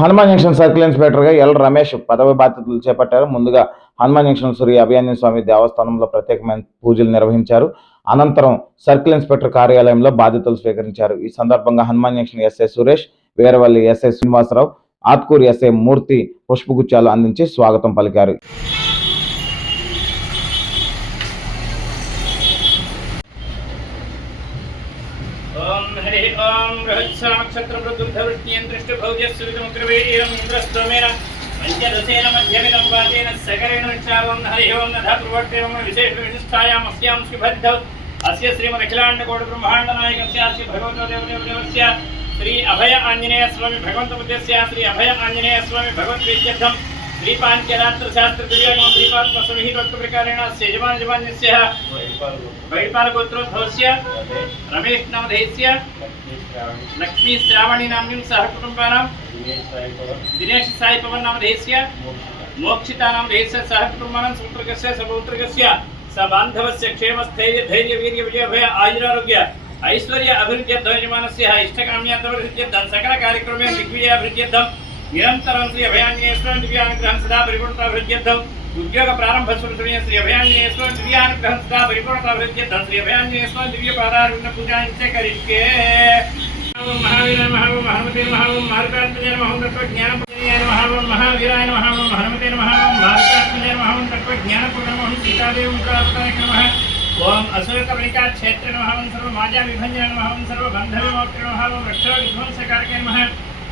Hanuman junction circle ఇన్స్పెక్టర్గా L Ramesh పదవి బాధ్యతలు చేపట్టారు. ముందుగా హనుమాన్ జంక్షన్ శ్రీ అభయాంజన స్వామి దేవస్థానంలో ప్రత్యేకమైన పూజలు నిర్వహించారు. అనంతరం సర్కిల్ ఇన్స్పెక్టర్ కార్యాలయంలో బాధ్యతలు స్వీకరించారు. ఈ సందర్భంగా Hanuman junction SI Suresh Veeravalli SI Srinivasarao Atkuru SI Murthy పుష్పగుచ్చాలు అందించి స్వాగతం పలికారు. ॐ बृहत्साक्षत्रमृदुग्धवृष्ण्यं दृष्टभौजस्वितमुग्रवीरम् इन्द्रस्तोमेन पञ्चदशेन मध्यमिदं वाचेन, सकरेण विक्षापं हरिः ओं नधा प्रवर्त्येवं विशेषविशिष्टायामस्यां श्रीभद्धौ अस्य श्रीमदखिलाण्डकोटिब्रह्माण्डनायकस्य भगवतो देवदेवदेवस्य श्री अभय आञ्जनेयस्वामि भगवन्तबुद्धस्य श्री अभय आञ्जनेयस्वामि भगवद्वीत्यर्थं श्रीपान्त्यरात्रशास्त्रक्रियागमं श्रीपात्मसविहितोक्तप्रकारेण यजमानजमान्यस्य वैपाल गोत्रोद्भवस्य रमेश नवधैस्य लक्ष्मी श्रावणी नाम्नीं सह कुटुम्बानां? दिनेश साई पवन नामधैस्य मोक्षिता नामधैस्य सह कुटुम्बानां, सुपुत्रकस्य, सपौत्रकस्य सबान्धवस्य क्षेमस्थैर्य, धैर्य, वीर्य, विजय भय आयुरारोग्य, ऐश्वर्य अभिवृद्ध्यर्थयजमानस्य इष्टकाम्यार्थवृद्ध्यर्थं सकल कार्यक्रम, दिग्विजय अभिवृद्ध्यर्थं निरन्तरं श्री अभयान्येश्वरं दिव्यानुग्रहं, सदा परिपूर्णता अभिवृद्ध्यर्थं ఐశ్వర్య అభివృద్ధ్యర్థం యజమానస్య ఇష్టకామ్యార్థం సకల కార్యక్రమే దిగ్విజయాభివృద్ధ్యర్థం నిరంతరం శ్రీ అభయాంజనేశ్వరం దివ్యానుగ్రహం సదా పరిపూర్ణతాభివృద్ధ్యర్థం ఉద్యోగ ప్రారంభ సమయ శ్రీ అభయాంజనేశ్వరం దివ్యానుగ్రహం సదా పరిపూర్ణతాభివృద్ధ్యర్థం శ్రీ అభయాంజనేశ్వరం దివ్య పాదారుణ పూజాంచ కరిష్యే మహావీర మహావం మహమతే మహావం మార్గాత్మజన మహం తత్వ జ్ఞానపూజనీయాయ మహావం మహావీరాయ మహావం హనుమతే మహావం మార్గాత్మజన మహం తత్వ జ్ఞానపూజన మహం సీతాదేవం ప్రాప్తాయ నమః ఓం అసురకమణికా క్షేత్ర నమః సర్వ మాజా విభంజన నమః సర్వ బంధ విమోక్షణ నమః వృక్ష విధ్వంసకారక నమః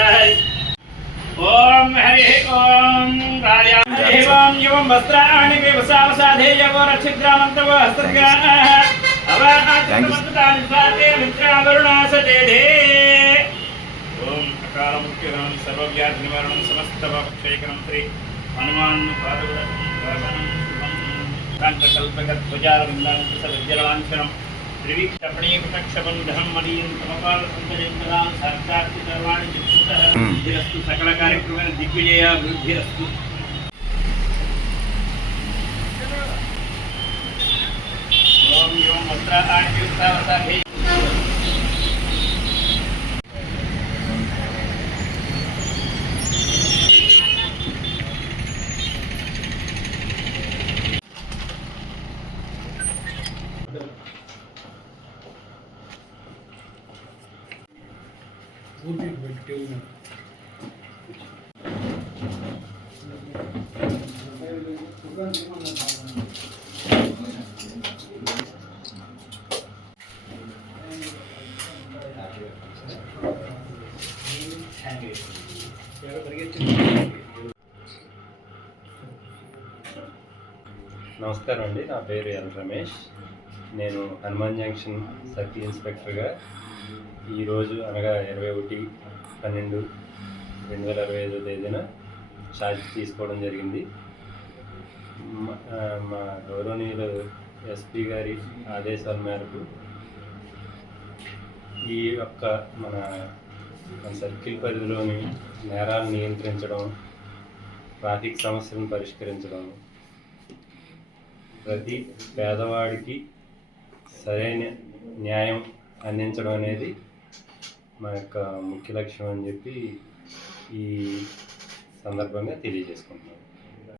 జగదేశ్యాం శ్రీవేంకటమాతాయ శ్రీమాతాయ మంగళం మంగళం కౌసలేంద్ర దర్శయామి నమస్కరోమి జై శ్రీమద్ రమారమణ గోవింద హరి ఓం హరి ఓం రాజా హరి ఓం యువం వస్త్రాణి వ్యవసావసాధేయవో రక్షిద్రామంతవో హస్తగ్రా అవాహాత్మతాని స్వాతే మిత్రావరుణాసచేదే ఓం అకాలముఖ్యగణం సర్వవ్యాధి నివారణం సమస్త పాపక్షయకరం యోం వస్త్రాణి యుక్తావసాభి నమస్కారం అండి నా పేరు ఎల్ రమేష్. నేను హనుమాన్ జంక్షన్ సర్కిల్ ఇన్స్పెక్టర్గా ఈరోజు అనగా ఇరవై ఒకటి పన్నెండు రెండు వేల ఇరవై ఐదో తేదీన ఛార్జ్ తీసుకోవడం జరిగింది. మా గౌరవనీయులు ఎస్పీ గారి ఆదేశాల మేరకు ఈ యొక్క మన మన సర్కిల్ పరిధిలోని నేరాలను నియంత్రించడం ట్రాఫిక్ సమస్యలను పరిష్కరించడం ప్రతి పేదవాడికి సరైన న్యాయం అందించడం అనేది మా యొక్క ముఖ్య లక్ష్యం అని చెప్పి ఈ సందర్భంగా తెలియజేసుకుంటున్నాను.